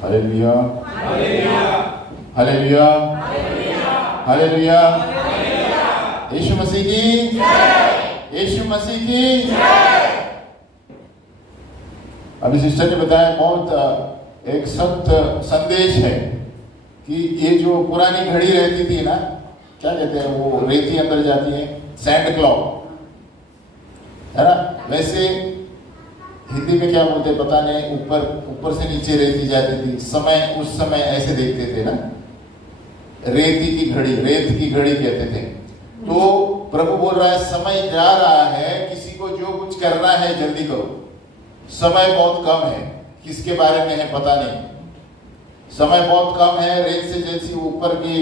Hallelujah, hallelujah, hallelujah. Yeshu Masih की जय, यीशु मसीह की जय। अभी सिस्टर ने बताया बहुत एक सख्त संदेश है कि ये जो पुरानी घड़ी रहती थी ना, क्या कहते हैं वो, रेती अंदर जाती है, सैंड क्लॉक है ना, वैसे हिंदी में क्या बोलते हैं पता नहीं, ऊपर से नीचे रेती जाती थी। समय उस समय ऐसे देखते थे ना, रेती की घड़ी, रेत की घड़ी कहते थे। तो प्रभु बोल रहा है समय जा रहा है, किसी को जो कुछ करना है जल्दी करो, समय बहुत कम है। किसके बारे में है पता नहीं, समय बहुत कम है। रेत से जैसी ऊपर की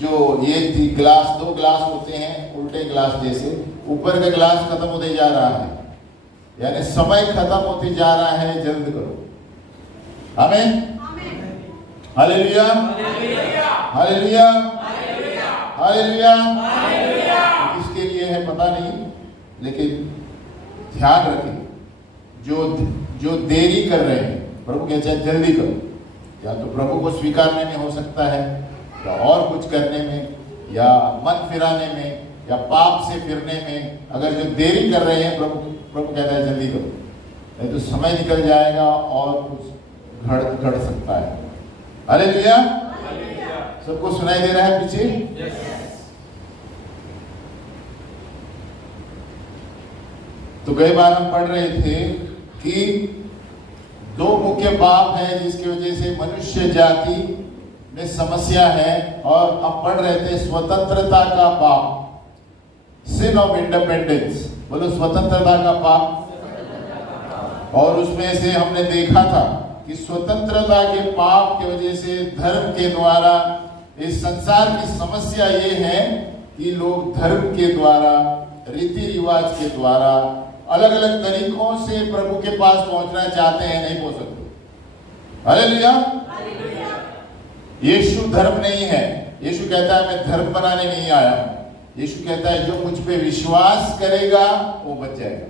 जो ये थी ग्लास, 2 ग्लास होते हैं उल्टे ग्लास जैसे, ऊपर का ग्लास खत्म होते जा रहा है, यानी समय खत्म होते जा रहा है, जल्द करो। आमीन, हालेलुया, हालेलुया, हालेलुया। किसके लिए है पता नहीं, लेकिन ध्यान रखें जो देरी कर रहे हैं, प्रभु कहते हैं जल्दी करो। या तो प्रभु को स्वीकारने में हो सकता है, या और कुछ करने में, या मन फिराने में, या पाप से फिरने में। अगर जो देरी कर रहे हैं, प्रभु कहता है जल्दी करो, नहीं तो समय निकल जाएगा और कुछ घट सकता है। हालेलुया, सबको सुनाई दे रहा है पीछे? तो कई बार हम पढ़ रहे थे कि 2 मुख्य पाप है जिसकी वजह से मनुष्य जाति में समस्या है, और हम पढ़ रहे थे स्वतंत्रता का पाप, सिन ऑफ इंडिपेंडेंस। बोलो स्वतंत्रता का पाप। और उसमें से हमने देखा था कि स्वतंत्रता के पाप की वजह से धर्म के द्वारा इस संसार की समस्या ये है कि लोग धर्म के द्वारा, रीति रिवाज के द्वारा, अलग अलग तरीकों से प्रभु के पास पहुंचना चाहते हैं, नहीं पहुंच सकते। हालेलुया। यीशु धर्म नहीं है। यीशु कहता है मैं धर्म बनाने नहीं आया। यीशु कहता है जो मुझ पे विश्वास करेगा वो बच जाएगा।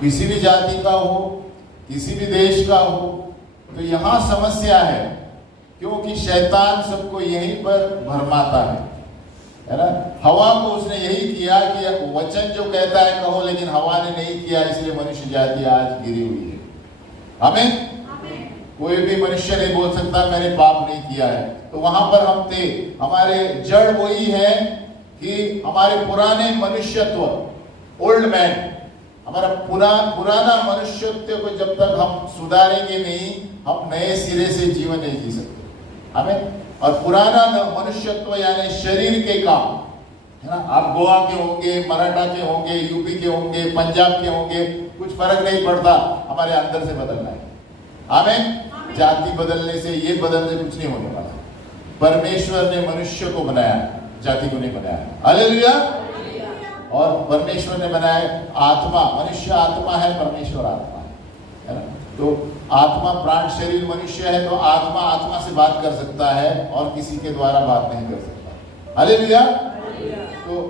किसी भी जाति का हो, किसी भी देश का हो। तो यहां समस्या है क्योंकि शैतान सबको यहीं पर भरमाता है ना। हवा को उसने यही किया कि वचन जो कहता है कहो, लेकिन हवा ने नहीं किया, इसलिए मनुष्य जाति आज गिरी हुई है। आमीन। कोई भी मनुष्य नहीं बोल सकता मैंने पाप नहीं किया है। तो वहां पर हम थे, हमारे जड़ वही है कि हमारे पुराने मनुष्यत्व, ओल्ड मैन, हमारा पुराना मनुष्यत्व को जब तक हम सुधारेंगे नहीं, हम नए सिरे से जीवन नहीं जी सकते। आमीन। और पुराना मनुष्यत्व यानी शरीर के काम, है ना। आप गोवा के होंगे, मराठा के होंगे, यूपी के होंगे, पंजाब के होंगे, कुछ फर्क नहीं पड़ता, हमारे अंदर से बदलना है। आमीन। जाति बदलने से, ये बदलने कुछ नहीं होने वाला। परमेश्वर ने मनुष्य को बनाया, जाति को नहीं बनाया। हालेलुया। और परमेश्वर ने बनाया आत्मा, मनुष्य आत्मा है, परमेश्वर आत्मा है ना। तो आत्मा प्राण शरीर मनुष्य है, तो आत्मा आत्मा से बात कर सकता है और किसी के द्वारा बात नहीं कर सकता। हालेलुया।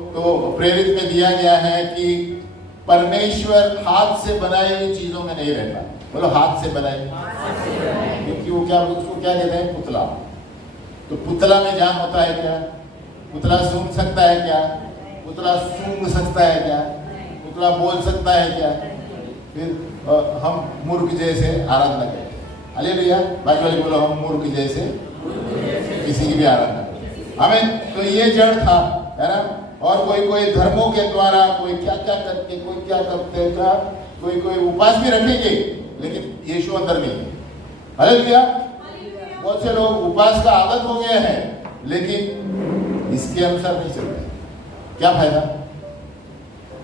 तो प्रेरित में दिया गया है कि परमेश्वर हाथ से बनाई हुई चीजों में नहीं रहता। बोलो हाथ से बनाई, क्योंकि वो क्या, उसको क्या कहते हैं, पुतला। तो पुतला में जान होता है क्या? पुतला सूंघ सकता है क्या? पुतला सूंघ सकता है क्या? पुतला बोल सकता है क्या? फिर हम मूर्ख जैसे आराधना करते हैं। हालेलुया। बाकी वाले बोलो हम मूर्ख जैसे किसी की भी आराधना करते हैं। हमें तो ये जड़ था है ना। और कोई कोई धर्मों के द्वारा कोई क्या क्या करके, कोई क्या करते का, कोई कोई उपास भी रखेंगे लेकिन यीशु अंदर नहीं है। हालेलुया। बहुत से लोग उपास का आदत हो गया है लेकिन इसके अनुसार नहीं चल रहे, क्या फायदा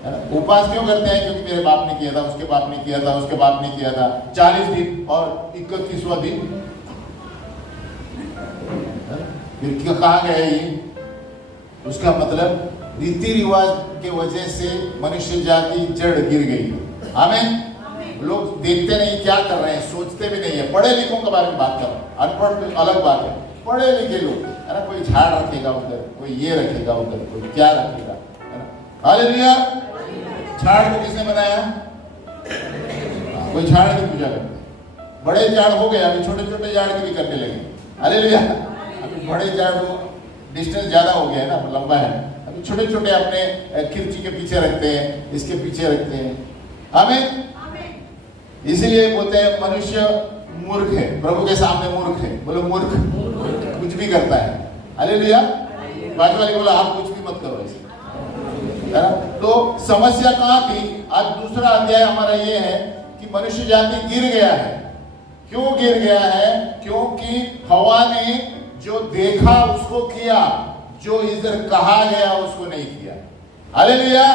है ना। उपास क्यों करते हैं? क्योंकि मेरे बाप ने किया था, उसके बाप ने किया था, उसके बाप ने किया था, 40 दिन और 31वां दिन फिर कहाँ गया ये? उसका मतलब रीति रिवाज के वजह से मनुष्य जाति जड़ गिर गई। आमीन। लोग देखते नहीं क्या कर रहे हैं, सोचते भी नहीं है। पढ़े लिखों के बारे में बात कर रहा हूं, अनपढ़ अलग बात है। पढ़े लिखे लोग है ना, कोई झाड़ रखेगा उधर, कोई ये रखेगा उधर, कोई क्या रखेगा, है ना। हालेलुया। झाड़ को किसने बनाया? कोई झाड़ की पूजा करते हैं। बड़े झाड़ हो गए, अभी छोटे छोटे झाड़ की भी करने लगे। हालेलुया। अभी बड़े झाड़ को डिस्टेंस ज्यादा हो गया है ना, लंबा है, अभी छोटे छोटे अपने खिड़की के पीछे रखते हैं, इसके पीछे रखते हैं। आमीन। इसीलिए बोलते हैं मनुष्य मूर्ख है, प्रभु के सामने मूर्ख है। बोलो मूर्ख, कुछ भी करता है। हालेलुया। बाजू वाले बोला आप कुछ भी मत करो ऐसे, है ना। तो समस्या कहाँ थी? आज दूसरा अध्याय हमारा ये है कि मनुष्य जाति गिर गया है। क्यों गिर गया है? क्योंकि हवा ने जो देखा उसको किया, जो इधर कहा गया उसको नहीं किया। हालेलुया।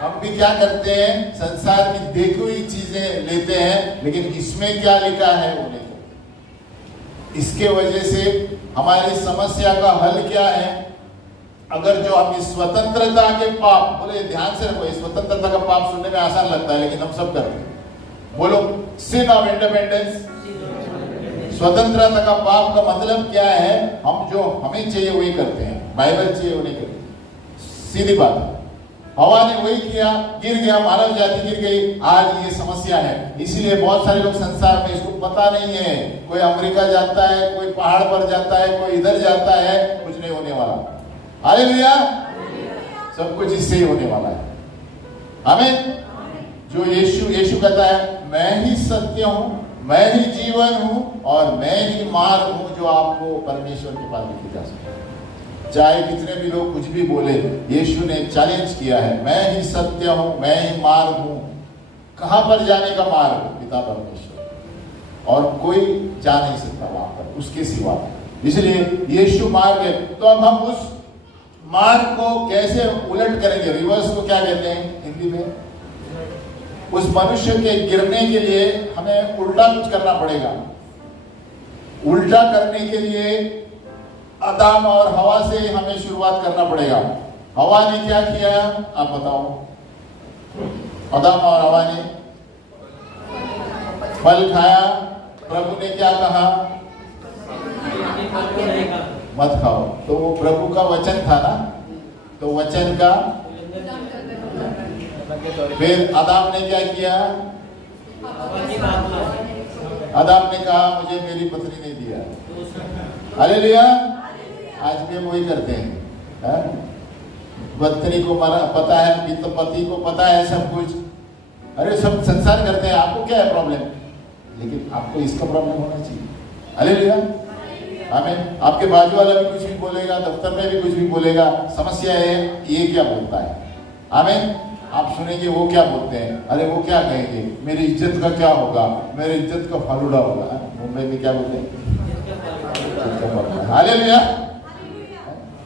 हम भी क्या करते हैं? संसार की देखी हुई चीजें लेते हैं लेकिन इसमें क्या लिखा है वो नहीं करते। इसके वजह से हमारी समस्या का हल क्या है? अगर जो हम इस स्वतंत्रता के पाप, बोले ध्यान से रखो, इस स्वतंत्रता का पाप सुनने में आसान लगता है लेकिन हम सब करते हैं। बोलो सिन ऑफ इंडिपेंडेंस। स्वतंत्रता का पाप का मतलब क्या है? हम जो हमें चाहिए वही करते हैं, बाइबल चाहिए वो नहीं करते। सीधी बात है। हवा ने वही किया, गिर गया, मानव जाति गिर गई। आज ये समस्या है। इसीलिए बहुत सारे लोग संसार में, इसको पता नहीं है, कोई अमेरिका जाता है, कोई पहाड़ पर जाता है, कोई इधर जाता है, कुछ नहीं होने वाला। हालेलुया। सब कुछ इससे ही होने वाला है। आमीन। जो यीशु कहता है मैं ही सत्य हूं, मैं ही जीवन हूं और मैं ही मार्ग हूं जो आपको परमेश्वर के पास लेके जा सकता है। चाहे कितने भी लोग कुछ भी बोले, यीशु ने चैलेंज किया है, मैं ही सत्य हूं, मैं ही मार्ग हूं। कहां पर जाने का मार्ग? पिता परमेश्वर, और कोई जा नहीं सकता वहां पर उसके सिवा। इसलिए यीशु मार्ग है। तो अब हम उस मार्ग को कैसे उलट करेंगे? रिवर्स को क्या कहते हैं हिंदी में? उस मनुष्य के गिरने के लिए हमें उल्टा कुछ करना पड़ेगा। उल्टा करने के लिए आदम और हवा से हमें शुरुआत करना पड़ेगा। हवा ने क्या किया आप बताओ? आदम और हवा ने फल खाया, प्रभु ने क्या कहा? मत खाओ। तो वो प्रभु का वचन था ना, तो वचन का फिर आदम ने क्या किया? आदम ने कहा मुझे मेरी पत्नी ने दिया। हालेलुया। आज भी हम वही करते हैं। पत्नी को पता है, पति को पता है सब कुछ, अरे सब संसार करते हैं, आपको क्या है प्रॉब्लम? लेकिन आपको इसका प्रॉब्लम होना चाहिए। हालेलुया। आमीन। आपके बाजू वाला भी कुछ भी बोलेगा, दफ्तर में भी कुछ भी बोलेगा, समस्या है ये क्या बोलता है। आमीन। आप सुनेंगे वो क्या बोलते हैं, अरे वो क्या कहेंगे, मेरी इज्जत का क्या होगा, मेरी इज्जत का फालूदा होगा। मुंबई में क्या बोलते हैं? हालेलुया।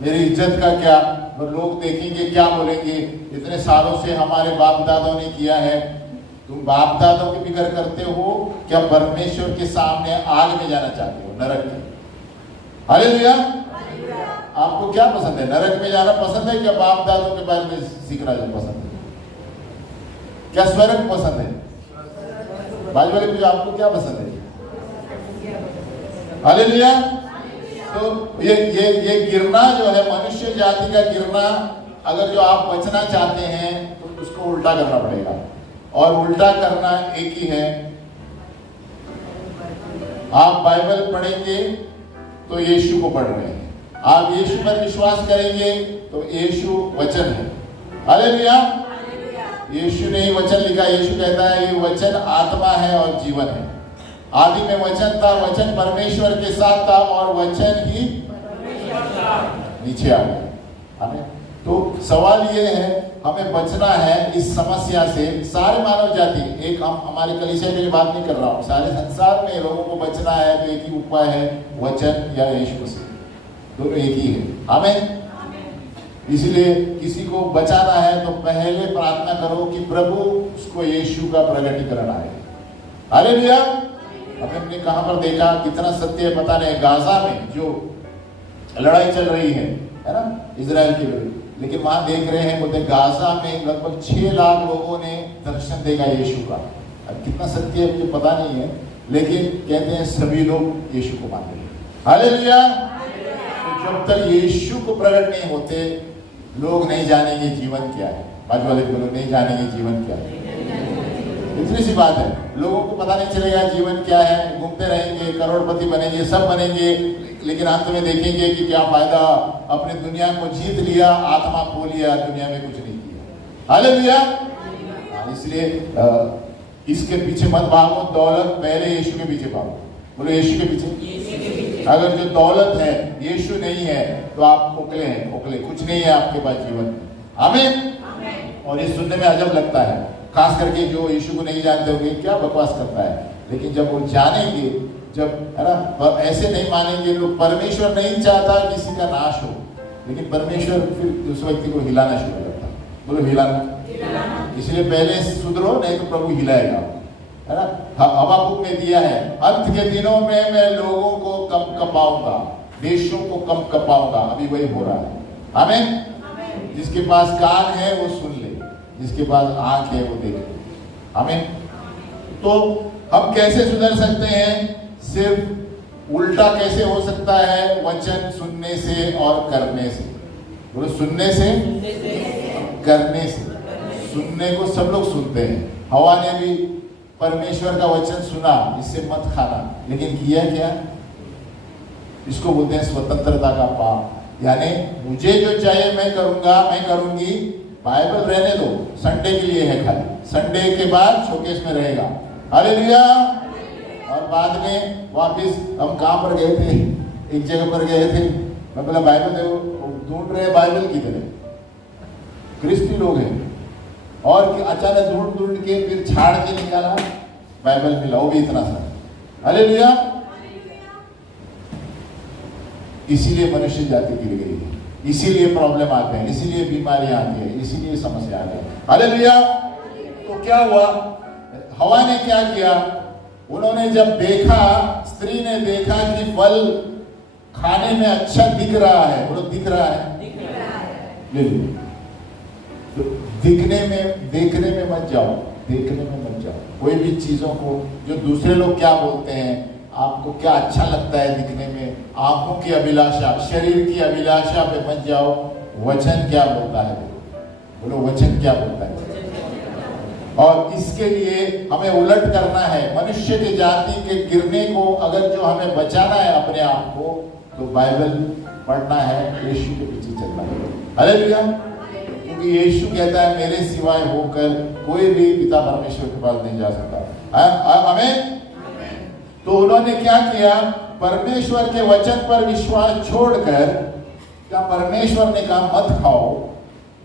मेरी इज्जत का क्या? लोग देखेंगे क्या बोलेंगे। इतने सालों से हमारे बाप दादों ने किया है, तुम बाप दादों की फिक्र करते हो क्या? परमेश्वर के सामने आग में जाना चाहते हो, नरक में? हालेलुया। आपको क्या पसंद है? नरक में जाना पसंद है क्या बाप दादों के बारे में सीखना जो पसंद है? क्या स्वर्ग पसंद है? बाजू वाले पूछो आपको क्या पसंद है? हालेलुया। तो ये गिरना जो है मनुष्य जाति का गिरना, अगर जो आप बचना चाहते हैं तो उसको उल्टा करना पड़ेगा। और उल्टा करना एक ही है। आप बाइबल पढ़ेंगे तो यीशु को पढ़ रहे हैं, आप यीशु पर विश्वास करेंगे तो यीशु वचन है। हालेलुया। यीशु ने ही वचन लिखा। यीशु कहता है ये वचन आत्मा है और जीवन है। आदि में वचन था, वचन परमेश्वर के साथ था और वचन ही नीचे आ गया। आमीन। तो सवाल ये है, हमें बचना है इस समस्या से। सारे मानव जाति, एक हम हमारे कलीसिया के लिए बात नहीं कर रहा हूँ, सारे संसार में लोगों को बचना है तो एक ही उपाय है, वचन या यीशु मसीह, दोनों एक ही है। आमीन। इसलिए किसी को बचाना है तो पहले प्रार्थना करो कि प्रभु उसको यीशु का प्रगटीकरण आए। हालेलुया। अब हमने कहां पर देखा, कितना सत्य है पता नहीं। गाजा में जो लड़ाई चल रही है ना इजराइल के विरुद्ध, लेकिन वहां देख रहे हैं, बोलते गाजा में लगभग 6 लाख लोगों ने दर्शन देखा यीशु का। अब कितना सत्य है मुझे पता नहीं है, लेकिन कहते हैं सभी लोग यीशु को मानते हैं। हालेलुया। तो जब तक यीशु को प्रकट नहीं होते, लोग नहीं जानेंगे जीवन क्या है। बाजू वाले बोलो, नहीं जानेंगे जीवन क्या है। इतनी सी बात है, लोगों को पता नहीं चलेगा जीवन क्या है, घूमते रहेंगे, करोड़पति बनेंगे, सब बनेंगे, लेकिन अंत में देखेंगे कि क्या फायदा, अपने दुनिया को जीत लिया, आत्मा खो लिया, दुनिया में कुछ नहीं किया। हालेलुया। इसलिए इसके पीछे मत भागो, दौलत पहले यीशु के पीछे भागो। बोलो यीशु के पीछे। अगर जो दौलत है यीशु नहीं है तो आप खोखले हैं, खोखले, कुछ नहीं है आपके पास जीवन में। आमीन। और ये सुनने में अजब लगता है, खास करके जो यीशु को नहीं जानते होंगे, क्या बकवास करता है। लेकिन जब वो जानेंगे, जब है ना, ऐसे नहीं मानेंगे लोग। परमेश्वर नहीं चाहता किसी का नाश हो, लेकिन परमेश्वर फिर उस व्यक्ति को हिलाना शुरू करता है। बोलो हिलाना। इसलिए पहले सुधरो, नहीं तो प्रभु हिलाएगा, है ना। हबाकुक में दिया है, अंत के दिनों में मैं लोगों को कम कपाऊंगा, देशों को कम कपाऊंगा। अभी वही हो रहा है। आमीन। जिसके पास कान है वो सुन ले, जिसके पास आंख है वो देख ले। आमीन। तो हम कैसे सुधर सकते हैं? सिर्फ उल्टा कैसे हो सकता है? वचन सुनने से और करने से। बोलो सुनने से, करने से। सुनने को सब लोग सुनते हैं। हवा ने भी परमेश्वर का वचन सुना, इससे मत खाना, लेकिन किया क्या? इसको बोलते हैं स्वतंत्रता का पाप। यानी मुझे जो चाहिए मैं करूंगा, मैं करूंगी। बाइबल रहने दो, संडे के लिए है खाली, संडे के बाद शोकेस में रहेगा। हालेलुया। और बाद में वापस हम कहां पर गए थे, एक जगह पर गए थे, मैं बोला बाइबल देखो, ढूंढ रहे बाइबल किधर है। क्रिस्ती लोग हैं, और अचानक ढूंढ के फिर छाड़ के निकाला, बाइबल मिला, वो भी इतना सा। हालेलुया। इसीलिए मनुष्य जाति गिर गई है, इसीलिए प्रॉब्लम आते हैं, इसीलिए बीमारियां आती है, इसीलिए समस्या आती है। हालेलुया। तो क्या हुआ? हवा ने क्या किया? उन्होंने जब देखा, स्त्री ने देखा कि फल खाने में अच्छा दिख रहा है, बोलो दिख रहा है, ले लो। तो दिखने में, देखने में मत जाओ, देखने में मत जाओ। कोई भी चीजों को, जो दूसरे लोग क्या बोलते हैं, आपको क्या अच्छा लगता है दिखने में, आंखों की अभिलाषा, शरीर की अभिलाषा पे मत जाओ। वचन क्या बोलता है? बोलो वचन क्या बोलता है? और इसके लिए हमें उलट करना है। मनुष्य की जाति के गिरने को अगर जो हमें बचाना है अपने आप को, तो बाइबल पढ़ना है, यीशु के पीछे चलना है। हालेलुया। क्योंकि यीशु कहता है मेरे सिवाय होकर कोई भी पिता परमेश्वर के पास नहीं जा सकता। आमीन। तो उन्होंने क्या किया? परमेश्वर के वचन पर विश्वास छोड़कर, क्या परमेश्वर ने कहा मत खाओ,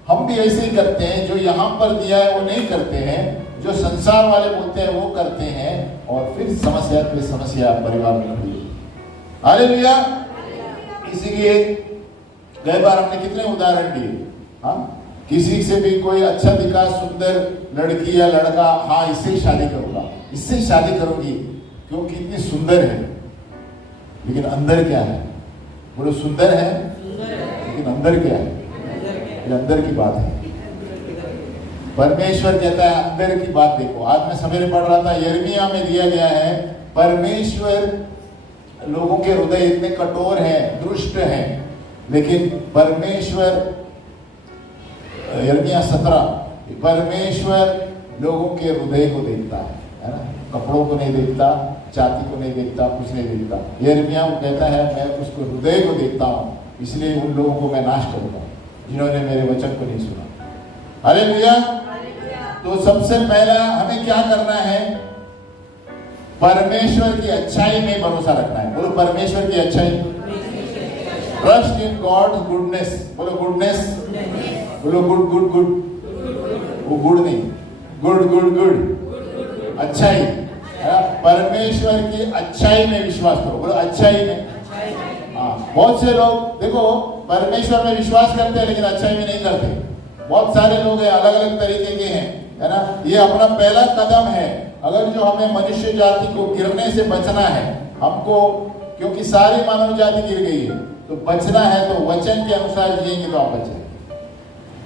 हम भी ऐसे ही करते हैं। जो यहाँ पर दिया है वो नहीं करते हैं, जो संसार वाले बोलते हैं वो करते हैं, और फिर समस्या पे समस्या परिवार में हुई। हालेलुया। इसीलिए कई बार हमने कितने उदाहरण दिए। हाँ, किसी से भी कोई अच्छा दिखा सुंदर लड़की या लड़का, हाँ इससे शादी करूंगा, इससे शादी करूंगी क्योंकि इतनी सुंदर है, लेकिन अंदर क्या है? बोलो सुंदर है, लेकिन अंदर क्या है? ये अंदर की बात है। परमेश्वर कहता है अंदर की बात देखो। आज मैं सवेरे पढ़ रहा था, यिर्मयाह में दिया गया है, परमेश्वर, लोगों के हृदय इतने कठोर हैं, दुष्ट हैं, लेकिन परमेश्वर, यिर्मयाह 17, परमेश्वर लोगों के हृदय को देखता है ना, कपड़ों को नहीं देखता, जाति को नहीं देखता, कुछ नहीं देखता। यिर्मयाह कहता है मैं उसको हृदय को देखता हूँ, इसलिए उन लोगों को मैं नाश करूंगा जिन्होंने मेरे वचन को नहीं सुना। हालेलुया। तो सबसे पहला हमें क्या करना है? परमेश्वर की अच्छाई में भरोसा रखना है। बोलो परमेश्वर की अच्छाई। Trust in God's goodness. बोलो गुडनेस, बोलो गुड गुड गुड, वो गुड नहीं, गुड गुड गुड, अच्छाई। परमेश्वर की अच्छाई में विश्वास करो। बोलो अच्छाई में। हाँ, बहुत से लोग देखो परमेश्वर में विश्वास करते हैं लेकिन अच्छाई में नहीं करते। बहुत सारे लोग हैं, अलग अलग तरीके के हैं, है ना। ये अपना पहला कदम है। अगर जो हमें मनुष्य जाति को गिरने से बचना है, हमको, क्योंकि सारी मानव जाति गिर गई है, तो बचना है तो वचन के अनुसार जिएंगे तो आप बचेंगे।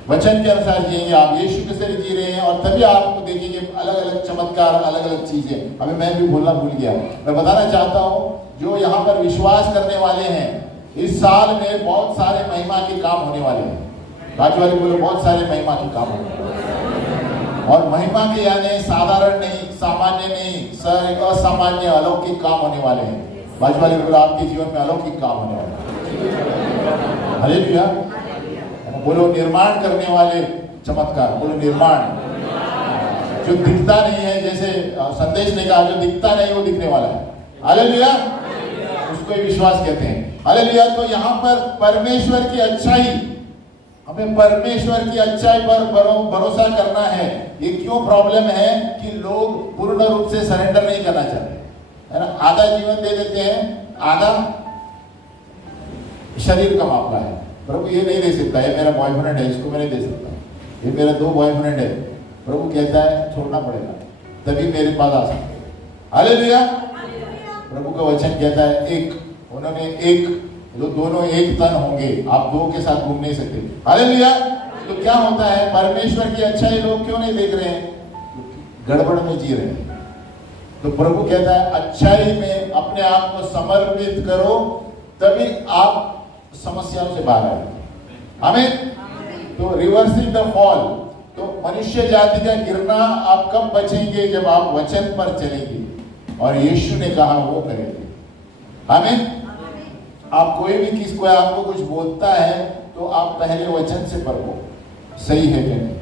वचन के अनुसार जिएंगे, आप यीशु के से जी रहे हैं, और तभी आपको देखेंगे अलग अलग चमत्कार, अलग अलग चीजें। अभी मैं भी बोलना भूल गया, मैं बताना चाहता हूँ जो यहाँ पर विश्वास करने वाले हैं, इस साल में बहुत सारे महिमा के काम होने वाले हैं। बाजू वाले बोले बहुत सारे महिमा के काम होने वाले हैं। और महिमा के यानी साधारण नहीं, सामान्य नहीं, असामान्य अलौकिक काम होने वाले हैं। बाजू वाले बोले आपके जीवन में अलौकिक काम होने वाले हैं। हालेलुया। बोलो निर्माण करने वाले चमत्कार। बोलो निर्माण, जो दिखता नहीं है, जैसे संदेश ने कहा जो दिखता नहीं वो दिखने वाला है। हालेलुया, उसको ही विश्वास कहते हैं। हालेलुया। तो यहाँ पर परमेश्वर की अच्छाई, हमें परमेश्वर की अच्छाई पर भरोसा करना है। ये क्यों प्रॉब्लम है कि लोग पूर्ण रूप से सरेंडर नहीं करना चाहते, है ना। आधा जीवन दे देते हैं, आधा शरीर का मामला है। प्रभु ये नहीं दे सकता, ये मेरा बॉयफ्रेंड है, इसको मैं नहीं दे सकता, ये मेरा 2 बॉयफ्रेंड है। प्रभु कहता है छोड़ना पड़ेगा तभी मेरे पास आ सकते। हालेलुया। प्रभु का वचन कहता है एक, उन्होंने एक, दोनों एक तन होंगे, आप 2 के साथ घूम नहीं सकते। हालेलुया। तो क्या होता है, परमेश्वर की अच्छाई लोग क्यों नहीं देख रहे हैं? गड़बड़ में जी रहे हैं। तो प्रभु कहता है अच्छाई में अपने आप को समर्पित करो, तभी आप समस्याओं से बाहर आए। हमें तो रिवर्सिंग द फॉल, तो मनुष्य जाति का गिरना आप कब बचेंगे? जब आप वचन पर चलेंगे और यीशु ने कहा वो करेंगे। हमें आप कोई भी किसको आपको कुछ बोलता है तो आप पहले वचन से परखो सही है कि नहीं,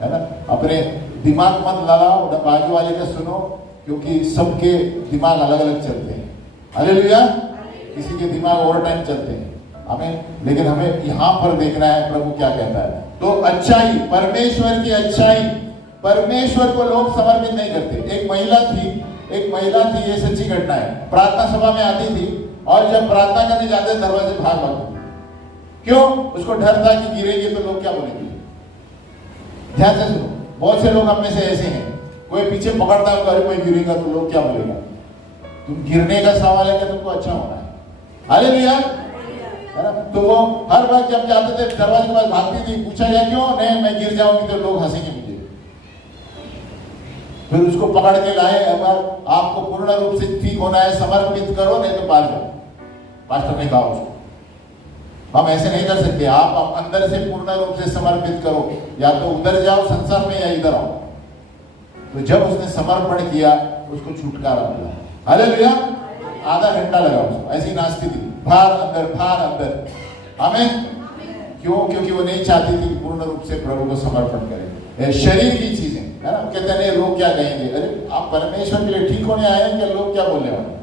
है ना। अपने दिमाग मत लगाओ, बाजू वाले का सुनो, क्योंकि सबके दिमाग अलग अलग चलते हैं। हालेलुया। किसी के दिमाग ओवर टाइम चलते हैं, हमें, लेकिन हमें यहाँ पर देखना है प्रभु क्या कहता है। तो अच्छाई, परमेश्वर की अच्छाई, परमेश्वर को लोग समर्पित नहीं करते। एक महिला थी, ये सच्ची घटना है, प्रार्थना सभा में आती थी और जब प्रार्थना करने जाते दरवाजे भाग भाग। क्यों? उसको डर था कि गिरेगी तो लोग क्या बोलेंगे। ध्यान से सुनो, बहुत से लोग हम में से ऐसे हैं, कोई पीछे पकड़ता है, अरे कोई गिरेगा तो लोग क्या बोलेगा। तुम गिरने का सवाल है कि तुमको अच्छा होना है। हालेलुया। तो वो हर बार जब जाते थे दरवाजे के पास भागती थी, पूछा गया क्यों? नहीं, मैं गिर जाऊंगी तो लोग हंसेंगे मुझे। फिर उसको पकड़ के लाए, अगर आपको पूर्ण रूप से ठीक होना है समर्पित करो, नहीं तो बाहर जाओ। पास्टर ने कहा उसको, हम ऐसे नहीं कर सकते, आप अंदर से पूर्ण रूप से समर्पित करो, या तो उधर जाओ संसार में या इधर आओ। तो जब उसने समर्पण किया उसको छुटकारा मिला। हालेलुया। आधा घंटा लगा उसको, ऐसी नाचती थी, बाहर अंदर। हमें क्यों? क्योंकि वो नहीं चाहती थी पूर्ण रूप से प्रभु को समर्पण करें। शरीर की चीजें, है ना, कहते हैं लोग क्या कहेंगे। अरे आप परमेश्वर के लिए ठीक होने आए हैं, क्या लोग क्या बोलने वाले।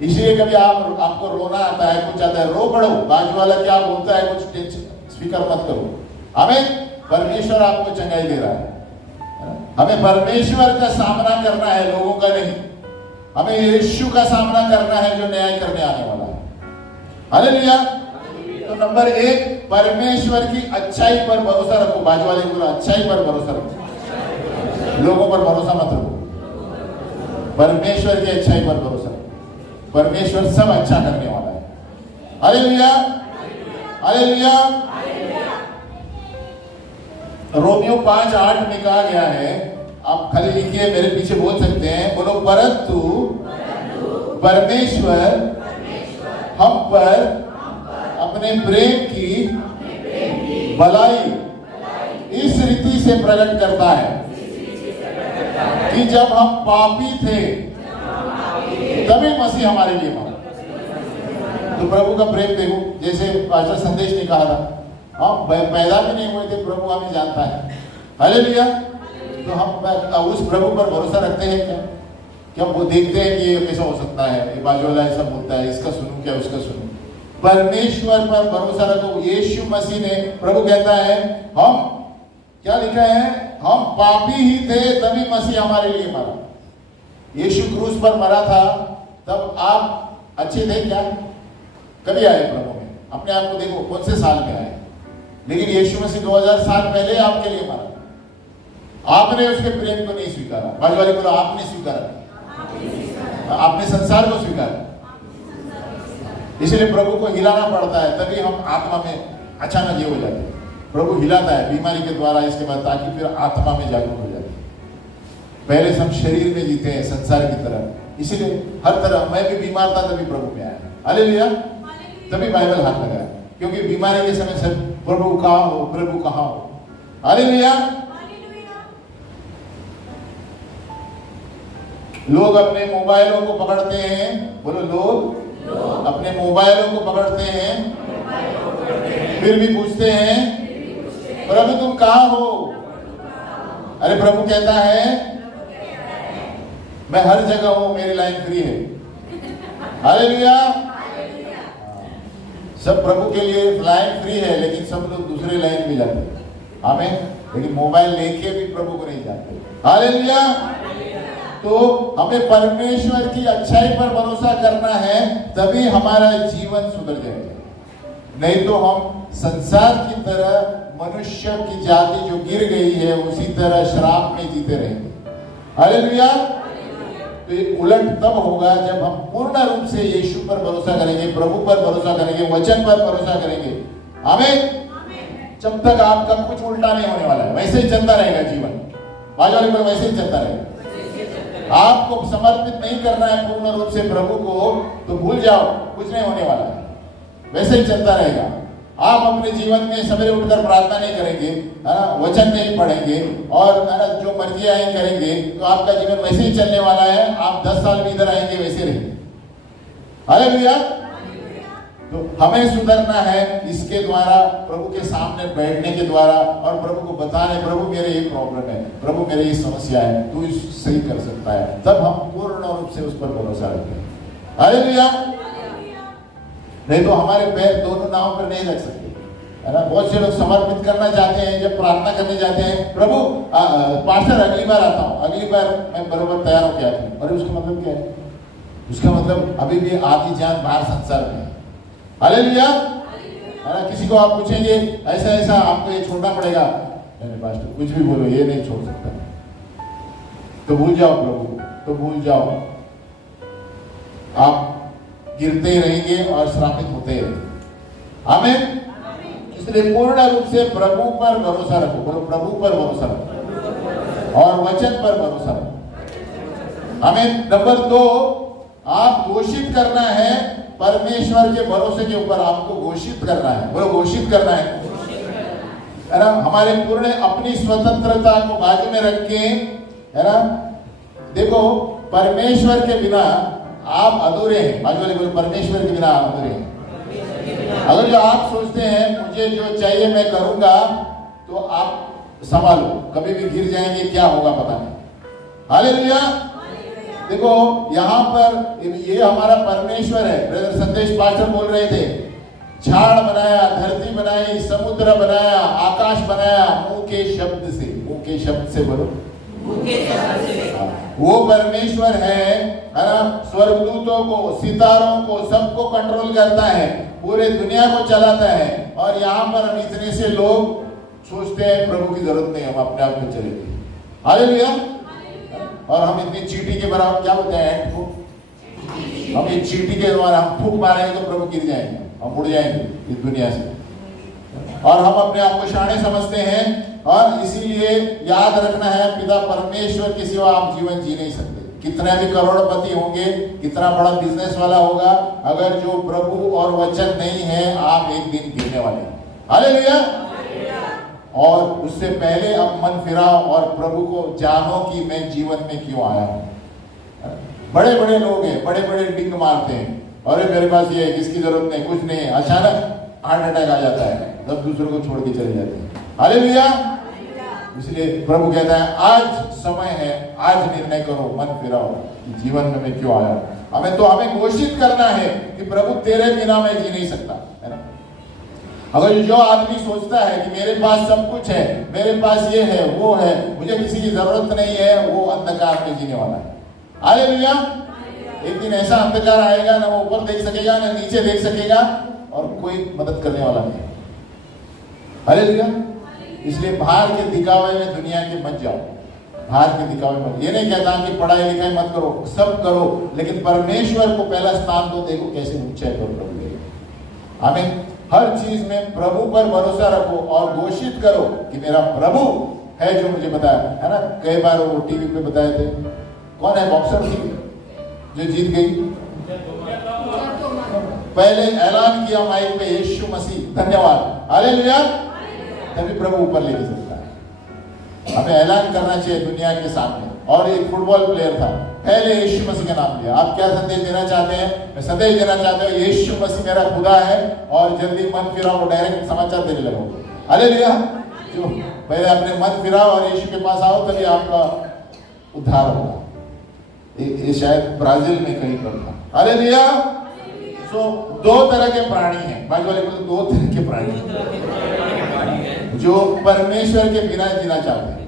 इसलिए कभी आपको रोना आता है, कुछ आता है, रो पड़ो, बाजू वाला क्या बोलता है कुछ टेंशन स्पीकर मत करो। हमें परमेश्वर आपको चंगाई दे रहा है। हमें परमेश्वर का सामना करना है, लोगों का नहीं। हमें यीशु का सामना करना है जो न्याय करने आने वाला है। हालेलुया। तो नंबर 1, परमेश्वर की अच्छाई पर भरोसा रखो। बाजू वाले को अच्छाई पर भरोसा रखो, लोगों पर भरोसा मत रखो। परमेश्वर की अच्छाई पर भरोसा रखो, परमेश्वर सब अच्छा करने वाला है। हालेलुया। हालेलुया। रोमियो 5:8 में कहा गया है, आप खाली लिखिए, मेरे पीछे बोल सकते हैं, बोलो परंतु परमेश्वर हम पर अपने प्रेम की भलाई इस रीति से प्रकट करता है कि जब हम पापी थे तभी मसीह हमारे लिए मरा। तो प्रभु का प्रेम देखो, जैसे पास्टर संदेश ने कहा था, हम पैदा भी नहीं हुए थे, प्रभु हमें जानता है। हालेलुया। तो हम उस प्रभु पर भरोसा रखते हैं क्या? क्या वो देखते हैं कि ये कैसा हो सकता है, ये बाजू वाला ऐसा बोलता है, इसका सुनूं क्या उसका सुनूं? परमेश्वर पर भरोसा रखो। यीशु मसीह ने, प्रभु कहता है, हम क्या लिखा है, हम पापी ही थे तभी मसीह हमारे लिए मरा। यीशु क्रूस पर मरा था, तब आप अच्छे थे क्या? कभी आए प्रभु में? अपने आप को देखो, कौन से साल में आए? लेकिन यीशु मसीह 2000 साल पहले आपके लिए मरा। आपने उसके प्रेम को नहीं स्वीकारा। बाजू वाले बोलो, आपने स्वीकारा, आपने संसार को स्वीकारा। इसलिए प्रभु को हिलाना पड़ता है, तभी हम आत्मा में अचानक ये हो जाते हैं। प्रभु हिलाता है बीमारी के द्वारा, इसके बाद, ताकि फिर आत्मा में जागरूक हो जाते हैं। पहले हम शरीर में जीते हैं संसार की तरह, इसीलिए हर तरह, मैं भी बीमार था तभी प्रभु में आया। हालेलुया, तभी बाइबल हाथ लगाया, क्योंकि बीमारी के समय से प्रभु कहाँ हो, प्रभु कहाँ हो। हालेलुया। लोग अपने मोबाइलों को पकड़ते हैं, बोलो, लोग अपने मोबाइलों को पकड़ते हैं, फिर भी पूछते हैं, प्रभु तुम कहाँ हो? अरे प्रभु कहता है, मैं हर जगह हूं, मेरी लाइन फ्री है। हालेलुया। सब प्रभु के लिए लाइन फ्री है, लेकिन सब लोग दूसरे लाइन में जाते हैं। आमीन। लेकिन मोबाइल लेके भी प्रभु को नहीं जाते। हालेलुया। तो हमें परमेश्वर की अच्छाई पर भरोसा करना है, तभी हमारा जीवन सुधर जाएगा। नहीं तो हम संसार की तरह, मनुष्य की जाति जो गिर गई है, उसी तरह श्राप में जीते रहेंगे। हालेलुया। तो ये उलट तब होगा जब हम पूर्ण रूप से यीशु पर भरोसा करेंगे, प्रभु पर भरोसा करेंगे, वचन पर भरोसा करेंगे। आमीन। जब तक आपका कुछ उल्टा नहीं होने वाला है, वैसे ही चलता रहेगा जीवन। बाजू वाले पर वैसे ही चलता रहेगा। आपको समर्पित नहीं करना है पूर्ण रूप से प्रभु को, तो भूल जाओ, कुछ नहीं होने वाला है, वैसे ही चलता रहेगा। आप अपने जीवन में सवेरे उठकर प्रार्थना नहीं करेंगे, वचन नहीं पढ़ेंगे, और जो मर्जी आए करेंगे, तो आपका जीवन वैसे ही चलने वाला है। आप 10 साल भी इधर आएंगे, वैसे रहेंगे। हालेलुया। तो हमें सुधरना है इसके द्वारा, प्रभु के सामने बैठने के द्वारा, और प्रभु को बताने, प्रभु मेरे ये प्रॉब्लम है, प्रभु मेरे ये समस्या है, तू सही कर सकता है। तब हम पूर्ण रूप से उस पर भरोसा रखते हैं। हालेलुया। नहीं तो हमारे पैर दोनों नाव पर नहीं रख सकते, है ना। बहुत से लोग समर्पित करना चाहते हैं, जब प्रार्थना करने जाते हैं, प्रभु पास्टर अगली बार आता हूँ, अगली बार मैं बरोबर तैयार होकर आता हूँ। अरे उसका मतलब क्या है? उसका मतलब अभी भी आधी जान बाहर संसार में है। हालेलुया। किसी को आप पूछेंगे ऐसा ऐसा आपको ये छोड़ना पड़ेगा, नहीं पास्टर कुछ भी बोलो, ये नहीं छोड़ सकता, तो भूल जाओ प्रभु, तो भूल जाओ, आप गिरते ही रहेंगे और श्रापित होते ही रहेंगे। आमीन। इसलिए पूर्ण रूप से प्रभु पर भरोसा रखो, बोलो प्रभु पर भरोसा रखो, और वचन पर भरोसा रखो। आमीन। नंबर 2, आप घोषित करना है परमेश्वर के भरोसे के ऊपर, आपको घोषित करना है, बोलो घोषित करना है ना। हमारे पूर्ण अपनी स्वतंत्रता को बाजू में रख के, है ना, देखो परमेश्वर के बिना आप अधूरे हैं। बाजू वाले बोलो, परमेश्वर के बिना आप अधूरे हैं। अगर जो आप सोचते हैं मुझे जो चाहिए मैं करूंगा, तो आप संभालो, कभी भी गिर जाएंगे, क्या होगा पता नहीं। हालेलुया। देखो यहाँ पर ये हमारा परमेश्वर है। ब्रदर संदेश पास्टर बोल रहे थे, झाड़ बनाया, धरती बनाई, समुद्र बनाया, आकाश बनाया, मुंह के शब्द से, मुंह के शब्द से बोलो, मुंह के शब्द से। वो परमेश्वर है ना। स्वर्गदूतों को, सितारों को, सबको कंट्रोल करता है, पूरे दुनिया को चलाता है। और यहाँ पर हम इतने से लोग सोचते हैं प्रभु की जरूरत नहीं, हम अपने आप में चलेंगे। हालेलुया। और हम इतनी चींटी के बराबर, क्या बोलते हैं, एंट फूक, हम ये चींटी के द्वारा हम फूक मारेंगे तो प्रभु गिर जाएंगे, हम उड़ जाएंगे इस दुनिया से। और हम अपने आप को शाणे समझते हैं, और इसीलिए याद रखना है, पिता परमेश्वर के सिवा आप जीवन जी नहीं सकते। कितना भी करोड़पति होंगे, कितना बड़ा बिजनेस वाला होगा, अगर जो प्रभु और वचन नहीं है, आप एक दिन गिरने वाले हैं। हालेलुया। और उससे पहले अब मन फिराओ और प्रभु को जानो कि मैं जीवन में क्यों आया हूं। बड़े बड़े लोग हैं, बड़े बड़े डिंग मारते हैं, अरे मेरे पास ये है, किसकी जरूरत नहीं, कुछ नहीं है, अचानक हार्ट अटैक आ जाता है, तब दूसरों को छोड़ के चले जाते हैं। हालेलुया। इसलिए प्रभु कहता है आज समय है, आज निर्णय करो, मन फिराओ कि जीवन में मैं क्यों आया। हमें घोषित करना है कि प्रभु तेरे बिना मैं जी नहीं सकता, है ना। अगर जो आदमी सोचता है कि मेरे पास सब कुछ है, मेरे पास ये है वो है, मुझे किसी की जरूरत नहीं है, वो अंधकार में जीने वाला है। हालेलुया। एक दिन ऐसा अंधकार आएगा, ना वो ऊपर देख सकेगा ना नीचे देख सकेगा, और कोई मदद करने वाला नहीं। हालेलुया। इसलिए बाहर के दिखावे में दुनिया के मत जाओ, बाहर के दिखावे में। ये नहीं कहता कि पढ़ाई लिखाई मत करो, सब करो, लेकिन परमेश्वर को पहला स्थान दो। देखो कैसे ऊंचाई पर प्रभु देगा। हमें हर चीज में प्रभु पर भरोसा रखो और घोषित करो कि मेरा प्रभु है जो मुझे बताया, है ना। कई बार वो टीवी पे बताए थे, कौन है बॉक्सर थी जो जीत गई, पहले ऐलान किया माइक पे, यीशु मसीह धन्यवाद, हालेलुया। तभी प्रभु ऊपर लेके चलता है। हमें ऐलान करना चाहिए दुनिया के सामने। और एक फुटबॉल प्लेयर था, पहले यीशु मसीह का नाम लिया। आप क्या संदेश देना चाहते हैं? मैं संदेश देना चाहता हूँ यीशु मसीह मेरा खुदा है, और जल्दी मन फिराओ, डायरेक्ट समाचार देने लगो, हालेलुया। जो पहले अपने मन फिराओ और यीशु के पास आओ, तभी आपका उद्धार होगा। ये शायद ब्राजील में कहीं पर था, हालेलुया। सो दो तरह के प्राणी हैं, बाजू वाले को, दो तरह के प्राणी जो परमेश्वर के बिना जीना चाहते हैं।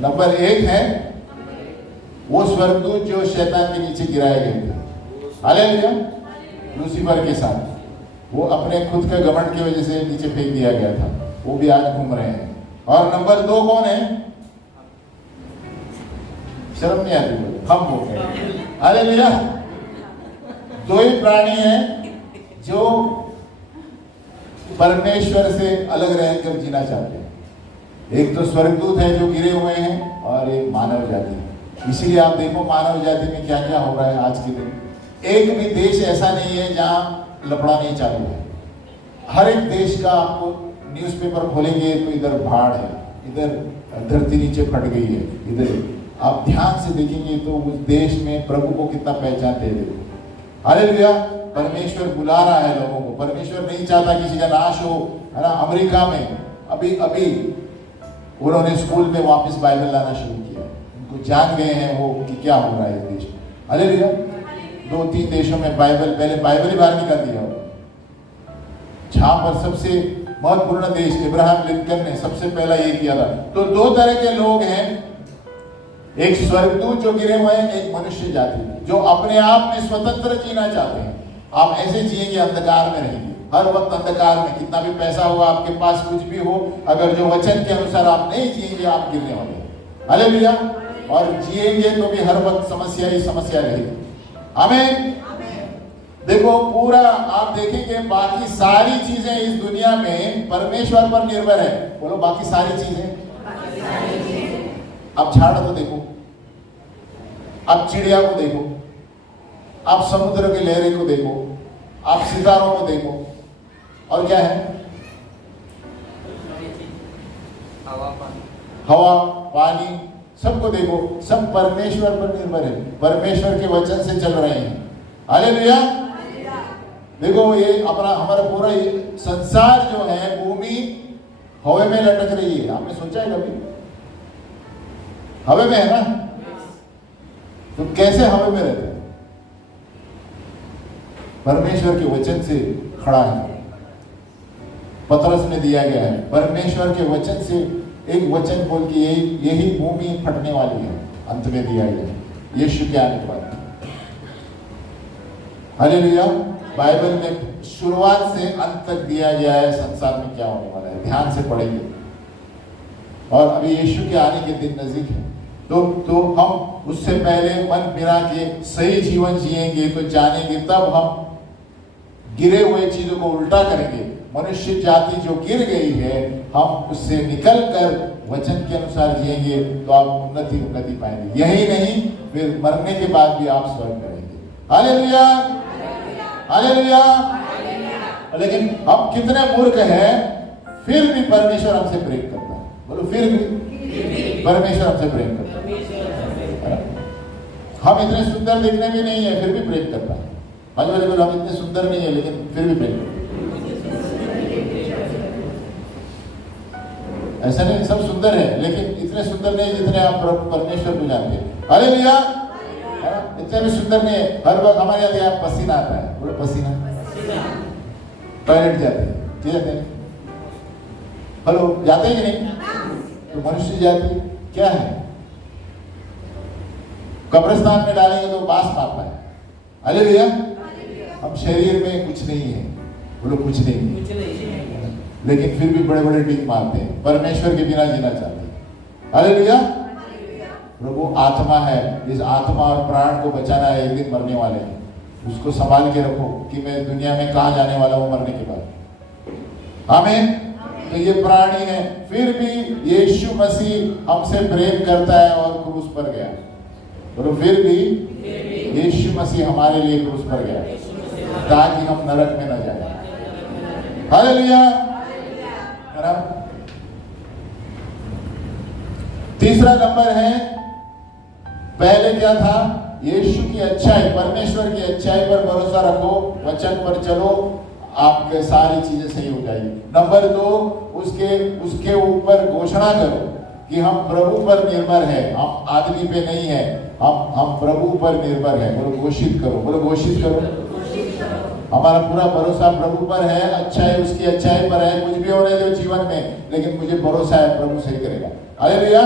नंबर एक है वो स्वर्गदूत जो शैतान के नीचे गिराए गए थे, हालेलुया, लूसीफर के साथ। वो अपने खुद के घमंड की वजह से नीचे फेंक दिया गया था, वो भी आज घूम रहे हैं। और नंबर दो कौन है? शर्म नहीं आती बोले, हम हो गए, हालेलुया। दो ही प्राणी हैं जो परमेश्वर से अलग रहकर जीना चाहते हैं। एक तो स्वर्गदूत है जो गिरे हुए हैं, और एक मानव जाति। इसीलिए आप देखो मानव जाति में क्या क्या हो रहा है आज के दिन। एक भी देश ऐसा नहीं है जहां लफड़ा नहीं चालू है। हर एक देश का आपको न्यूज़पेपर खोलेंगे तो इधर बाढ़ है, इधर धरती नीचे फट गई है, इधर आप ध्यान से देखेंगे तो उस देश में प्रभु को कितना पहचान दे दे। हालेलुया। परमेश्वर बुला रहा है लोगों को। परमेश्वर नहीं चाहता किसी का नाश हो, है ना। अमेरिका में अभी उन्होंने स्कूल में वापस बाइबल लाना शुरू किया। उनको जान गए हैं वो कि क्या हो रहा है इस देश में, हालेलुया। 2-3 देशों में पहले बाइबल ही बाहर निकाल दिया। जहां पर सबसे महत्वपूर्ण देश इब्राहिम लिंकन ने सबसे पहला ये किया था। तो दो तरह के लोग हैं, एक स्वर्गदूत जो गिरे हुए हैं, एक मनुष्य जाति जो अपने आप में स्वतंत्र जीना चाहते हैं। आप ऐसे जिएंगे, अंधकार में रहेंगे, हर वक्त अंधकार में। कितना भी पैसा होगा आपके पास, कुछ भी हो, अगर जो वचन के अनुसार आप नहीं जिएंगे, आप गिरने वाले हैं, हालेलुया। और जिएंगे तो भी हर वक्त समस्या ही समस्या रहेगी, आमीन। देखो पूरा आप देखेंगे, बाकी सारी चीजें इस दुनिया में परमेश्वर पर निर्भर है। बोलो बाकी सारी चीजें। आप झाड़ को देखो, आप चिड़िया को देखो, आप समुद्र की लहरें को देखो, आप सितारों को देखो, और क्या है? हवा पानी सबको देखो, सब परमेश्वर पर निर्भर है, परमेश्वर के वचन से चल रहे हैं, हालेलुया। देखो ये हमारा पूरा ये संसार जो है, भूमि हवा में लटक रही है। आपने सोचा है कभी? हवा में है ना, तो कैसे हवा में रहते हैं? परमेश्वर के वचन से खड़ा है। पतरस में दिया गया है, परमेश्वर के वचन से एक वचन बोल के यही भूमि फटने वाली है, अंत में दिया गया है यीशु के आने के बाद, हालेलुया। बाइबल में शुरुआत से अंत तक दिया गया है संसार में क्या होने वाला है, ध्यान से पढ़ेंगे। और अभी यीशु के आने के दिन नजदीक है, तो हम उससे पहले मन फिरा के सही जीवन जिएंगे तो जानेंगे, तब हम गिरे हुए चीजों को उल्टा करेंगे। मनुष्य जाति जो गिर गई है, हम उससे निकल कर वचन के अनुसार जिएंगे तो आप उन्नति पाएंगे। यही नहीं, फिर मरने के बाद भी आप स्वर्ग करेंगे, हालेलुया, हालेलुया। लेकिन हम कितने मूर्ख हैं, फिर भी परमेश्वर हमसे प्रेम करता है। बोलो फिर भी परमेश्वर हमसे प्रेम करता है। हम इतने सुंदर दिखने में नहीं है, फिर भी प्रेम करता है। आज वाले बोलो हम इतने सुंदर नहीं है, लेकिन फिर भी प्रेम करता है। ऐसा नहीं सब सुंदर है, लेकिन इतने सुंदर नहीं जितने आप प्रभु परमेश्वर को जानते हैं। हालेलुया। इतने भी सुंदर नहीं है। हर वक्त हमारे यहाँ पसीना आता है, बोलो पसीना, टॉयलेट जाते हैं, ठीक है, हेलो, जाते हैं कि नहीं? तो मनुष्य जाति क्या है? कब्रिस्तान में डालेंगे तो बास मारता है। हालेलुया। हम शरीर में कुछ नहीं है, बोलो कुछ नहीं है, लेकिन फिर भी बड़े बड़े डीक मारते हैं, परमेश्वर के बिना जीना चाहते हैं। हालेलुया। प्रभु आत्मा है, इस आत्मा और प्राण को बचाना है, एक दिन मरने वाले हैं, उसको संभाल के रखो कि मैं दुनिया में कहाँ जाने वाला हूँ मरने के बाद। आमीन। तो ये प्राणी है, फिर भी यीशु मसीह हमसे प्रेम करता है और क्रूस पर गया। तो फिर भी यीशु मसीह हमारे लिए क्रूस पर गया ताकि हम नरक में न जाए। हालेलुया। तीसरा नंबर है, पहले क्या था? यीशु की अच्छाई, परमेश्वर की अच्छाई पर भरोसा रखो, वचन पर चलो, आपके सारी चीजें सही हो जाएगी। नंबर 2, उसके ऊपर घोषणा करो कि हम प्रभु पर निर्भर है, हम आदमी पे नहीं है, हम प्रभु पर निर्भर है। बोलो घोषित करो, बोलो घोषित करो। हमारा पूरा भरोसा प्रभु पर है, अच्छाई उसकी अच्छाई पर है, कुछ भी होने दो जीवन में, लेकिन मुझे भरोसा है प्रभु सही करेगा। हालेलुया।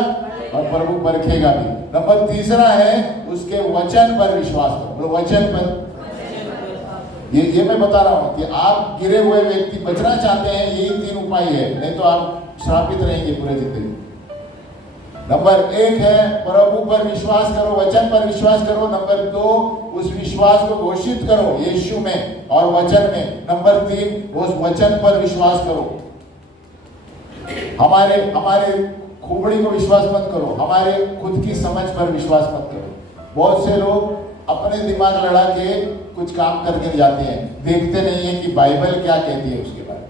और प्रभु परखेगा भी। नंबर 3 है, उसके वचन पर विश्वास करो, बोलो वचन पर। ये मैं बता रहा हूं कि आप गिरे हुए व्यक्ति बचना चाहते हैं, यही 3 उपाय है, नहीं तो आप श्रापित रहेंगे पूरे जिंदगी। नंबर 1 है, प्रभु पर विश्वास करो, वचन पर विश्वास करो। नंबर 2, उस विश्वास को घोषित करो यीशु में और वचन में। नंबर 3, उस वचन पर विश्वास करो। हमारे खोपड़ी को विश्वास मत करो, हमारे खुद की समझ पर विश्वास मत करो। बहुत से लोग अपने दिमाग लड़ा के कुछ काम करके जाते हैं, देखते नहीं है कि बाइबल क्या कहती है उसके बारे में।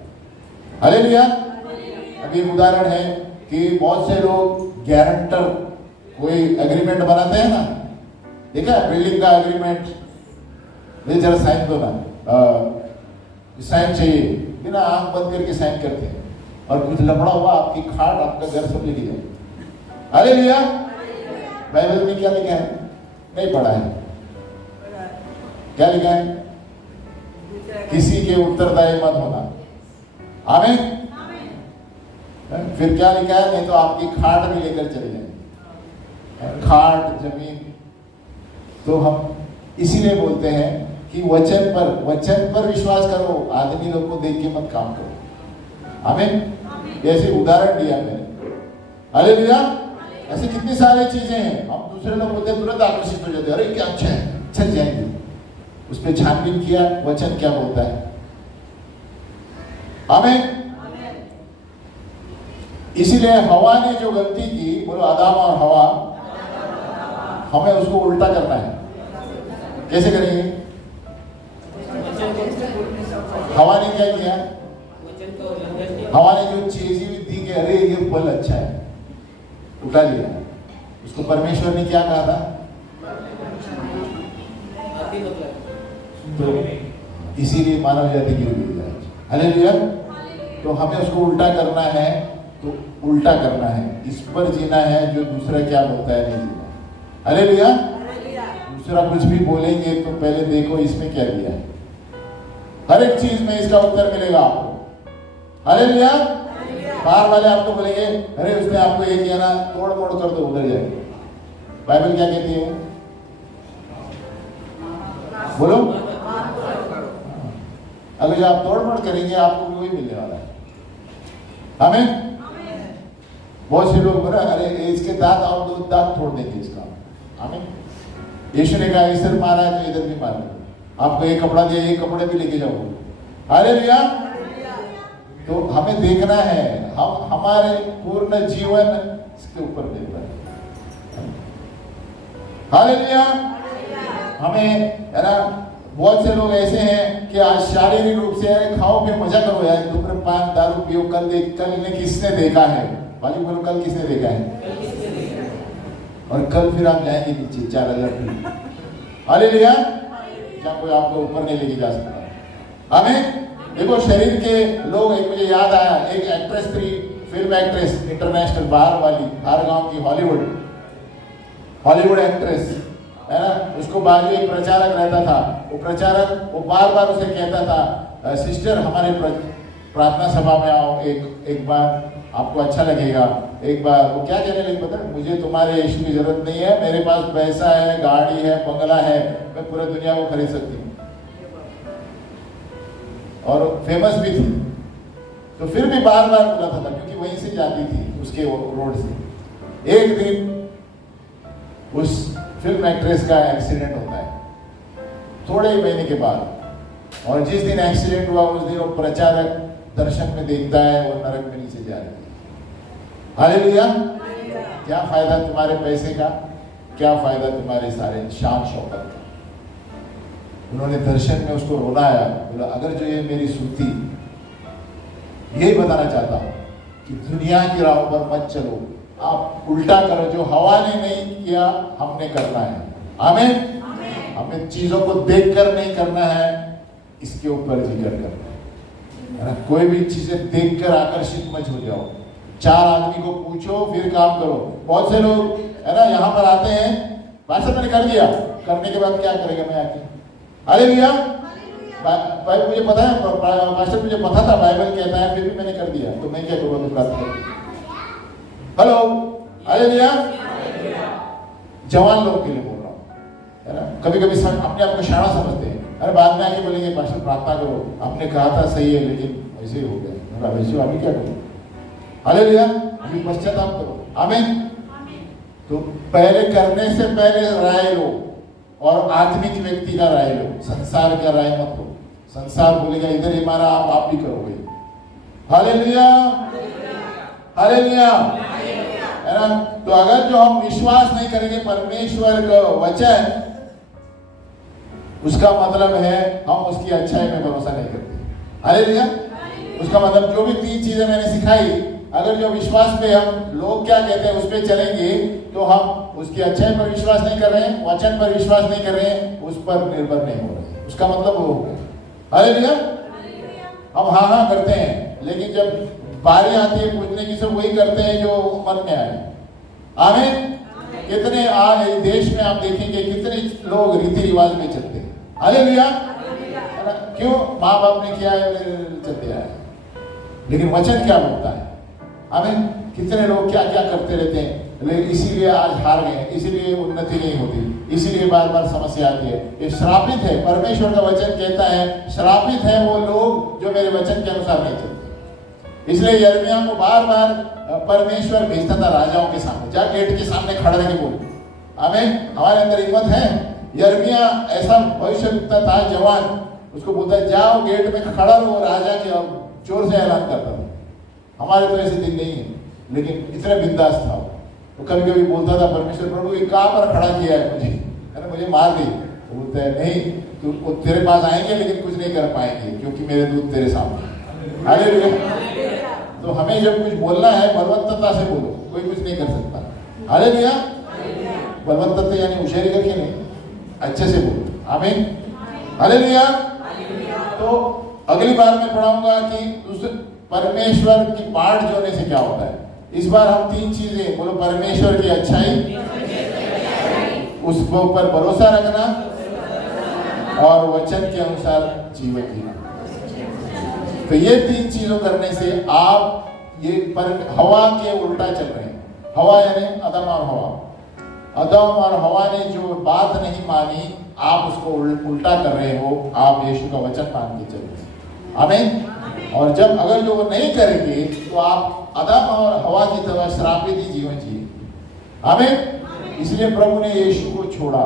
हालेलुया। अभी उदाहरण है कि बहुत से लोग गारंटर कोई एग्रीमेंट बनाते हैं ना, ठीक है, बिल्डिंग का एग्रीमेंट, ये जरा साइन दो ना, साइन चाहिए, बिना आंख बंद करके साइन करते हैं, और कुछ लफड़ा हुआ आपकी खाट आपका घर सब लेके जाए। हालेलुया। बाइबल में क्या लिखा है? नहीं पढ़ा है। क्या लिखा है? किसी के उत्तरदायी मत होना। आमीन। फिर क्या लिखा है? नहीं तो आपकी खाट भी लेकर चले जाएंगे, खाट जमीन। तो हम इसीलिए बोलते हैं कि वचन पर विश्वास करो, आदमी लोग को देख के मत काम करो। आमीन। ऐसे उदाहरण दिया मैंने। हालेलुया। ऐसे कितनी सारी चीजें हैं, हम दूसरे लोग बोलते हैं तुरंत आकर्षित हो जाते हैं, अरे क्या अच्छा है, चल जाएंगे। उस पर छानबीन किया, वचन क्या बोलता है। आमीन। इसीलिए हवा ने जो गलती की, बोलो आदम और हवा, हमें उसको उल्टा करना है। कैसे करेंगे? हवा ने क्या किया? हवा ने जो चीज दी कि अरे ये फल अच्छा है, उठा लिया। उसको परमेश्वर ने क्या कहा था? तो इसीलिए मानव जाति गिर गई है। हालेलुया। तो हमें उसको उल्टा करना है, तो उल्टा करना है, इस पर जीना है जो दूसरा क्या बोलता है नहीं जीना। हालेलुया। दूसरा कुछ भी बोलेंगे तो पहले देखो इसमें क्या दिया है। हर एक चीज में इसका उत्तर मिलेगा आपको। हालेलुया। बाहर वाले आपको बोलेंगे अरे उसने आपको ये किया ना, तोड़ मोड़ कर दो, उधर जाएगा। बाइबल क्या कहती है? बोलो। अगर आप तोड़ मोड़ करेंगे आपको भी वही मिलने वाला है। हमें बहुत से लोग बोला अरे इसके दांत और 2 दांत तोड़ देंगे इसका। हमें यीशु ने कहा इधर मारा है तो इधर भी मारा, आपको एक कपड़ा दिया, एक कपड़े भी लेके जाओ। हालेलुया। तो हमें देखना है, हम हमारे पूर्ण जीवन इसके ऊपर निर्भर है। हालेलुया। हमें है ना, बहुत से लोग ऐसे हैं कि आज शारीरिक रूप से खाओ पे मजा करो यार, धूम्रपान दारू पियो। कल इन्हें किसने देखा है? बाजू बोलो, कल किसने देखा है? और कल फिर आप जाएंगे नीचे 4000 फीट। हालेलुया। जहाँ कोई आपको ऊपर नहीं लेके जा सकता। हमें देखो शरीर के लोग, एक मुझे याद आया, एक एक्ट्रेस थी फिल्म एक्ट्रेस, इंटरनेशनल बाहर वाली, हर गांव की हॉलीवुड एक्ट्रेस है ना, उसको बाजू एक प्रचारक रहता था। वो प्रचारक वो बार बार उसे कहता था, सिस्टर हमारे प्रार्थना सभा में आओ, एक बार आपको अच्छा लगेगा। एक बार वो क्या कहने लगी पता है, मुझे तुम्हारे यीशु की जरूरत नहीं है, मेरे पास पैसा है, गाड़ी है, बंगला है, मैं पूरी दुनिया को खरीद सकती हूँ, और फेमस भी थी। तो फिर भी बार बार बुलाता था क्योंकि वहीं से जाती थी, उसके रोड से। एक दिन उस फिल्म एक्ट्रेस का एक्सीडेंट होता है थोड़े ही महीने के बाद, और जिस दिन एक्सीडेंट हुआ उस दिन वो प्रचारक दर्शन में देखता है वो नरक में नीचे जा रही है। हालेलुया। क्या फायदा तुम्हारे पैसे का, क्या फायदा तुम्हारे सारे शान शौकत का। उन्होंने दर्शन में उसको रुलाया, बोला अगर जो ये मेरी सुनती, यही बताना चाहता हूं कि दुनिया की राहों पर मत चलो, आप उल्टा करो, जो हवा ने नहीं किया हमने करना है। आमीन। हमें चीजों को देखकर नहीं करना है, इसके ऊपर जिक्र करना है। कोई भी चीजें देखकर आकर्षित मत हो जाओ। 4 आदमी को पूछो फिर काम करो। बहुत से लोग है ना यहाँ पर आते हैं, भाषण मैंने कर दिया, करने के बाद क्या करेगा मैं आके। हालेलुया। भाई मुझे पता है, पास्टर मुझे पता था बाइबल कहता है, फिर भी मैंने कर दिया, तो मैं क्या करूँगा? तो प्रार्थना। Hello, hallelujah. जवान लोग के लिए बोल रहा हूँ, है ना। कभी कभी अपने आप को शाना समझते हैं, अरे बाद में आके बोलेंगे पास्टर प्रार्थना करो, आपने कहा था सही है लेकिन ऐसे ही हो गया, वैसे अभी क्या करूँ? हालेलुया। अभी पश्चाताप करो। आमीन। तो पहले करने से पहले राय लो, और आत्मिक व्यक्ति का राय लो, संसार का राय मत लो। संसार बोलेगा इधर ही मारा, आप भी करोगे। हालेलुया, हालेलुया, है ना। तो अगर जो हम विश्वास नहीं करेंगे परमेश्वर का वचन, उसका मतलब है हम उसकी अच्छाई में भरोसा नहीं करते। हालेलुया। उसका मतलब जो भी 3 चीजें मैंने सिखाई, अगर जो विश्वास पे हम लोग क्या कहते हैं उस पे चलेंगे, तो हम उसकी अच्छाई पर विश्वास नहीं कर रहे हैं, वचन पर विश्वास नहीं कर रहे हैं, उस पर निर्भर नहीं हो रहे। उसका मतलब वो हो गया। हालेलुया। हम हाँ करते हैं, लेकिन जब बारी आती है पूछने की, सब वही करते हैं जो मन में आए। आमीन। कितने आज देश में आप देखेंगे कितने लोग रीति रिवाज में चलते हैं। हालेलुया। क्यों? माँ बाप ने किया है, चलते आए, लेकिन वचन क्या बोलता है? आमीन। कितने लोग क्या क्या करते रहते हैं, लेकिन इसीलिए आज हार गए, इसीलिए उन्नति नहीं होती, इसीलिए बार बार समस्या आती है। ये श्रापित है। परमेश्वर का वचन कहता है श्रापित है वो लोग जो मेरे वचन के अनुसार नहीं चलते। इसलिए यिर्मयाह को बार बार परमेश्वर भेजता था राजाओं के सामने, जा गेट के सामने खड़ा रह के बोल। आमीन। हमारे अंदर हिम्मत है। यिर्मयाह ऐसा भविष्यवक्ता था, जवान, उसको बोलता है जाओ गेट में खड़ा रहो, राजा के जोर से ऐलान करता था। हमारे तो ऐसे दिन नहीं है, लेकिन इतने बिंदास था वो। तो कभी कभी बोलता था परमेश्वर प्रभु ये कहाँ पर खड़ा किया है मुझे, है ना, मुझे मार दे। तो बोलता है नहीं, तो तेरे पास आएंगे लेकिन कुछ नहीं कर पाएंगे, क्योंकि मेरे दूत तेरे सामने। हालेलुया। तो हमें जब कुछ बोलना है बलवत्तता से बोलो, कोई कुछ नहीं कर सकता। हालेलुया। बलवत्तता यानी होशियारी करके नहीं, अच्छे से बोलो। आमीन। हालेलुया। तो अगली बार मैं पढ़ाऊंगा कि परमेश्वर की बाट जोड़ने से क्या होता है। इस बार हम 3 चीजें बोलो, परमेश्वर की अच्छाई, उसके ऊपर भरोसा रखना, और वचन के अनुसार जीवन जीना। तो ये 3 चीजों करने से आप ये पर हवा के उल्टा चल रहे हैं। हवा यानी अदम और हवा। अदम और हवा ने जो बात नहीं मानी, आप उसको उल्टा कर रहे हो, आप यीशु का वचन मान के चल रहे हैं। आमीन। और जब अगर जो वो नहीं करेंगे तो आप अदम और हवा की तरह श्रापित ही जीवन जिए। आमीन। इसलिए प्रभु ने यीशु को छोड़ा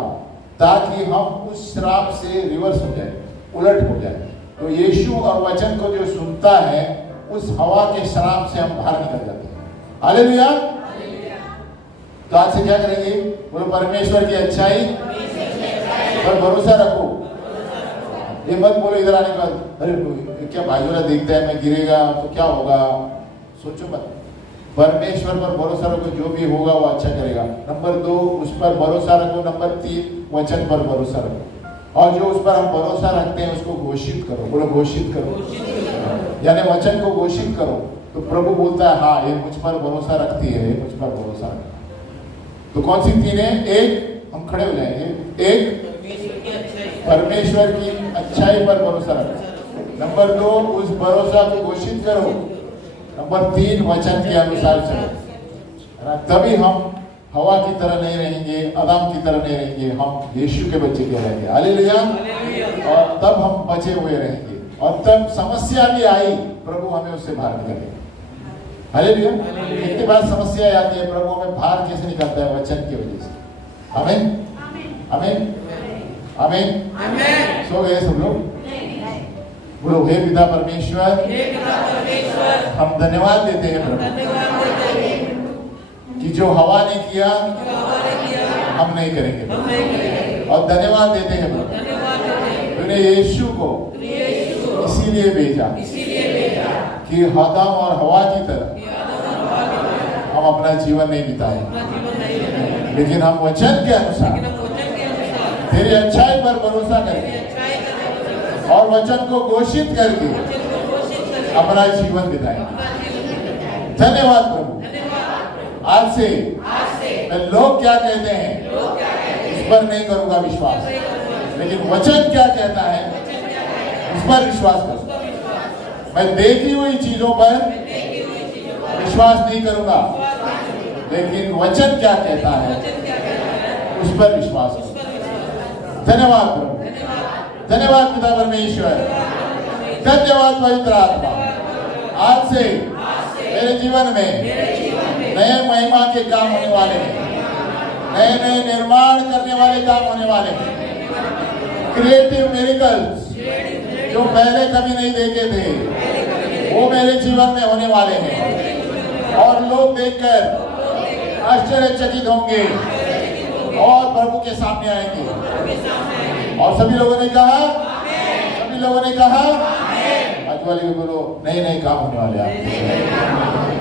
ताकि हम उस श्राप से रिवर्स हो जाए, उलट हो जाए। तो यीशु और वचन को जो सुनता है, उस हवा के श्राप से हम बाहर निकल जाते हैं। हालेलुया। तो आज से क्या करेंगे? बोलो परमेश्वर की अच्छाई पर भरोसा रखो। ये मत बोलो इधर आने के बाद अरे क्या भाईजोला देखता है, मैं गिरेगा तो क्या होगा, सोचो मत। परमेश्वर पर भरोसा रखो, जो भी होगा वो अच्छा करेगा। नंबर 2 उस पर भरोसा रखो। नंबर 3 वचन पर भरोसा रखो, और जो उस पर हम भरोसा रखते हैं उसको घोषित करो। बोलो घोषित करो, यानी वचन को घोषित करो। तो प्रभु बोलता है हाँ ये मुझ पर भरोसा रखती है, ये मुझ पर भरोसा रखता है। तो कौन सी तीन है? एक, हम खड़े हो जाएंगे, एक परमेश्वर की अच्छाई पर भरोसा रखो। नंबर 2, उस भरोसा को घोषित करो। नंबर 3, वचन के अनुसार चलो। तभी हम हवा की तरह नहीं रहेंगे, आदम की तरह नहीं रहेंगे, हम यीशु के बच्चे के रहेंगे। हालेलुया। और तब हम बचे हुए रहेंगे, और तब समस्या भी आई, प्रभु हमें उससे बाहर निकालेगा। हालेलुया। कितनी बार समस्या आती है, प्रभु हमें बाहर कैसे निकालता है? वचन की वजह से। आमीन, आमीन, आमीन। सो गए सब लोग? बोलो, हे पिता परमेश्वर, हम धन्यवाद देते हैं प्रभु कि जो हवा ने किया हम नहीं करेंगे, और धन्यवाद देते हैं प्रभु तूने यीशु को इसीलिए भेजा कि आदम और हवा की तरह हम अपना जीवन नहीं बिताए, लेकिन हम वचन के अनुसार तेरी अच्छाई पर भरोसा करके और वचन को घोषित करके अपना जीवन बिताएंगे। धन्यवाद प्रभु। आज से लोग क्या कहते हैं उस पर नहीं करूंगा विश्वास, लेकिन वचन क्या कहता है उस पर विश्वास करूंगा। मैं देखी हुई चीजों पर विश्वास नहीं करूंगा, लेकिन वचन क्या कहता है उस पर विश्वास करूंगा। धन्यवाद प्रभु, धन्यवाद पिता परमेश्वर, धन्यवाद पवित्र आत्मा। आज से मेरे जीवन में नए महिमा के काम होने वाले हैं, नए नए निर्माण करने वाले काम होने वाले हैं। क्रिएटिव मिरेकल्स जो पहले कभी नहीं देखे थे वो मेरे जीवन में होने वाले हैं, और लोग देखकर आश्चर्यचकित होंगे और प्रभु के सामने आएंगे। और सभी लोगों ने कहा, सभी लोगों ने कहा, आज वाले को बोलो नए नए काम होने वाले हैं।